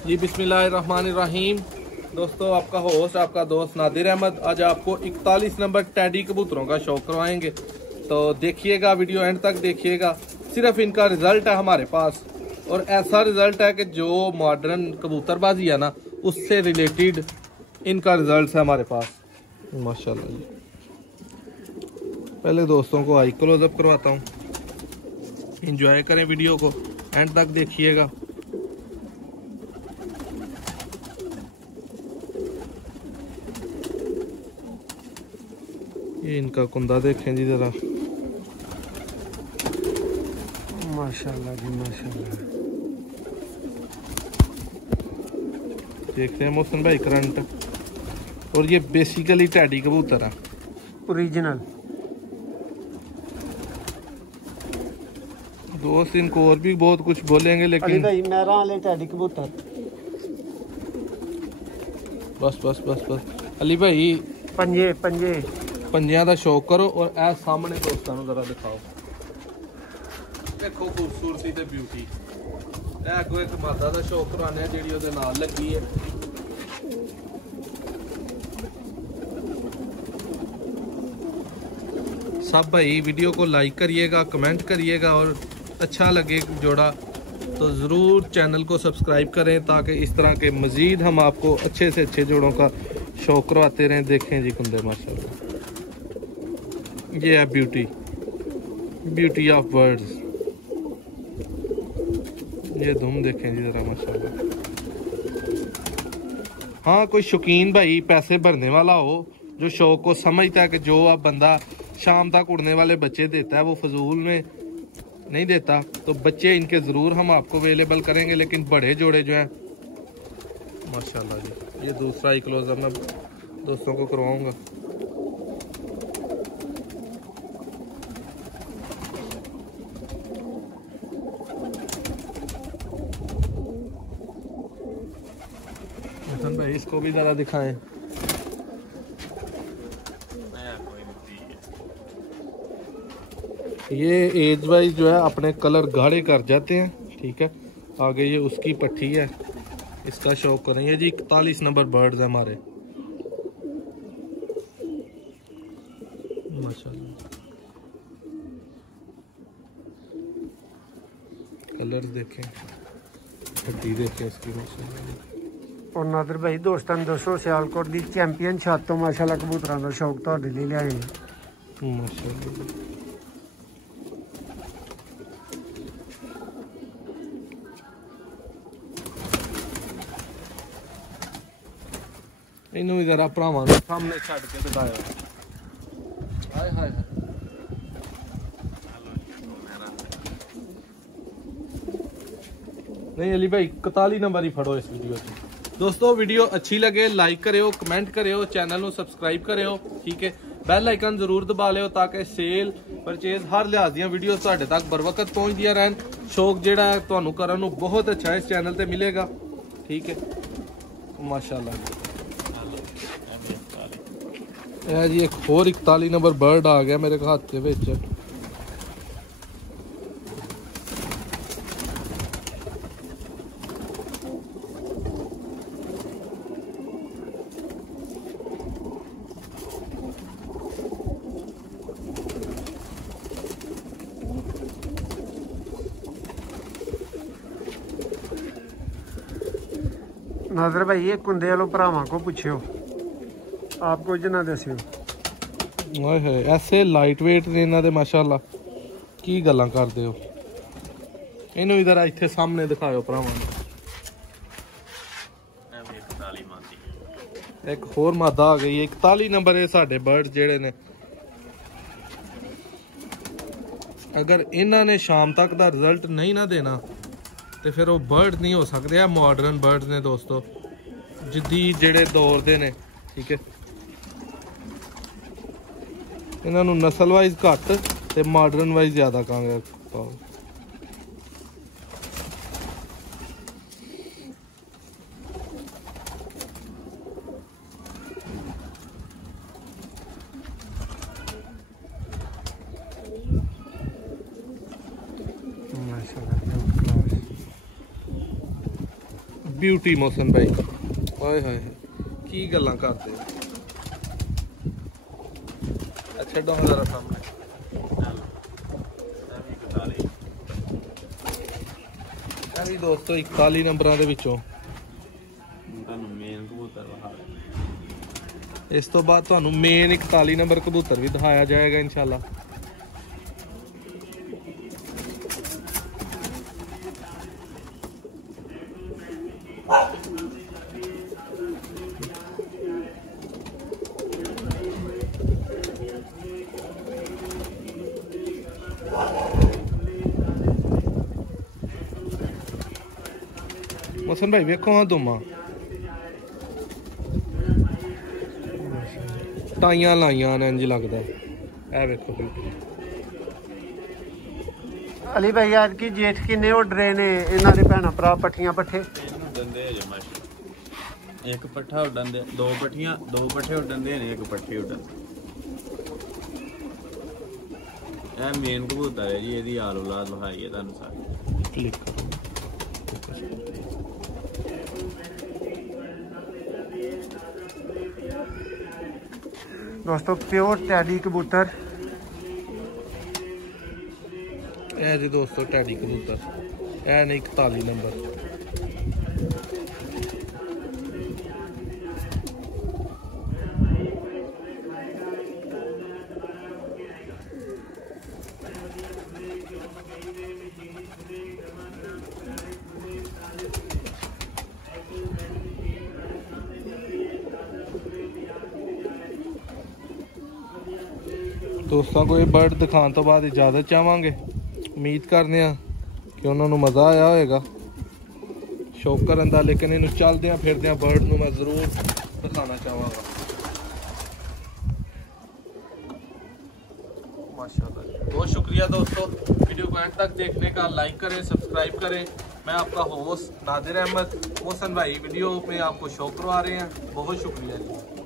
जी बिस्मिल्लाहिर्रहमानिर्रहीम। दोस्तों, आपका होस्ट आपका दोस्त नादिर अहमद आज आपको 41 नंबर टैडी कबूतरों का शौक करवाएंगे। तो देखिएगा, वीडियो एंड तक देखिएगा। सिर्फ इनका रिजल्ट है हमारे पास, और ऐसा रिजल्ट है कि जो मॉडर्न कबूतरबाजी है ना, उससे रिलेटेड इनका रिजल्ट है हमारे पास माशाल्लाह जी। पहले दोस्तों को आई क्लोजअप करवाता हूँ। एंजॉय करें वीडियो को, एंड तक देखिएगा। ये इनका कुंदा देखें जी जरा, माशाल्लाह जी माशाल्लाह। देखते हैं मोहसिन भाई करंट। और ये बेसिकली टैडी कबूतर है ओरिजिनल। दोस्त इनको और भी बहुत कुछ बोलेंगे, लेकिन अली भाई मेरा वाले टैडी कबूतर। बस बस बस बस अली भाई पंजे पंजे पंजियां का शौक करो, और ए सामने दोस्तों को जरा दिखाओ। देखो खूबसूरती ते ब्यूटी। ए कोई एक मादा का शौक कराने जेडी ओदे नाल लगी है। सब भाई वीडियो को लाइक करिएगा, कमेंट करिएगा, और अच्छा लगे जोड़ा तो ज़रूर चैनल को सब्सक्राइब करें, ताकि इस तरह के मज़ीद हम आपको अच्छे से अच्छे जोड़ों का शौक करवाते रहें। देखें जी कुंदे माशाल्लाह, ये है ब्यूटी, ब्यूटी ऑफ बर्ड्स। ये धुम देखें जी ज़रा माशाल्लाह। हाँ, कोई शौकीन भाई पैसे भरने वाला हो, जो शौक को समझता है कि जो अब बंदा शाम तक उड़ने वाले बच्चे देता है वो फजूल में नहीं देता, तो बच्चे इनके ज़रूर हम आपको अवेलेबल करेंगे। लेकिन बड़े जोड़े जो हैं माशाल्लाह जी, ये दूसरा ही क्लोजअप मैं दोस्तों को करवाऊंगा। भाई इसको भी ज़रा दिखाएं। ये एज वाइज जो है अपने कलर गाढ़े कर जाते हैं, ठीक है। आगे ये उसकी पट्टी है, इसका शौक करेंगे जी। 41 नंबर बर्ड्स है हमारे माशाल्लाह। कलर्स देखें, पट्टी देखें इसकी माशाल्लाह। और नादिर भाई दोस्तों 200 सियालकोट दी चैंपियन छत तो माशाल्लाह कबूतरां दा शौक तुहाडे लिए लिआए माशाल्लाह। इनू भी जरा भरावां दे सामने छड़ के दिखाया। हाय हाय हाय, नहीं अली भाई 41 नंबर ही फड़ो इस वीडियो से। दोस्तों, वीडियो अच्छी लगे लाइक करियो, कमेंट करियो, चैनल को सब्सक्राइब करियो, ठीक है। बैल आइकन जरूर दबा लियो, ताकि सेल परचेज हर लिहाज दी वीडियो तुहाडे तक बर वक्त पहुंचदियां रहन। शौक जिहड़ा है तुहानू करन नू बहुत अच्छा इस चैनल ते मिलेगा, ठीक है माशाल्लाह। यह जी एक होर 41 नंबर बर्ड आ गया मेरे हाथ के विच। नादिर भाई ये कुंदे वालों भरावां को पूछियो, आप कुछ ना दसियो। ऐसे लाइट वेट ने इन्हां दे माशाल्लाह, की गल्लां करदे हो। इन्हू इधर इत्थे सामने दिखाओ भरावां। एक होर मादा आ गई है 41 नंबर है। साडे बर्ड जेड़े ने, अगर इन्हां ने शाम तक दा रिजल्ट नहीं ना देना तो फिर वो बर्ड नहीं हो सकते। है मॉडर्न बर्ड्स ने दोस्तों, जिद्दी जेड़े दौर दे ने, ठीक है। इन्हां नू नस्ल वाइज घट ते मॉडर्न वाइज ज़्यादा कहांगे पाओ। ब्यूटी मोहसन भाई, ओए होए की गल्लां करते। अच्छा डो जरा सामने भी दोस्तों 41 नंबरों के विचों इस तो बाद तुहानू मेन 41 नंबर कबूतर भी दिखाया जाएगा इंशाल्लाह। मोहसन भाई वेखो हाँ दुमा टाइयां लाइया ने इंज लगता है वेखो। अली भाई आज की जेठ किन्ने उड्डरे ने इन्हां दे भैणा भरा पट्ठियां पट्ठे एक पट्ठा उड्डन दे, दो पट्ठे उड्डन दे ने, एक पट्ठी उड्डन। ए मेन कबूतर है जी, एदी आल औलाद लहाई है तुहानू सारी। क्लिक करो दोस्तों प्योर टैडी कबूतर ए जी दोस्तों टैडी कबूतर ए ने 41 नंबर। दोस्तों को ये बर्ड दिखाने तो बाद इजाज़त चाहांगे। उम्मीद करने कि उन्होंने मज़ा आया होगा शौक करन दा, लेकिन इन्हू चलदे फिरदे बर्ड नू मैं जरूर दिखाना चाहांगा। माशाल्लाह बहुत शुक्रिया दोस्तों वीडियो को एंड तक देखने का। लाइक करें, सब्सक्राइब करें। मैं आपका होस्ट नादिर अहमद, मोहसन भाई वीडियो में आपको शौक करवा रहे हैं। बहुत शुक्रिया जी।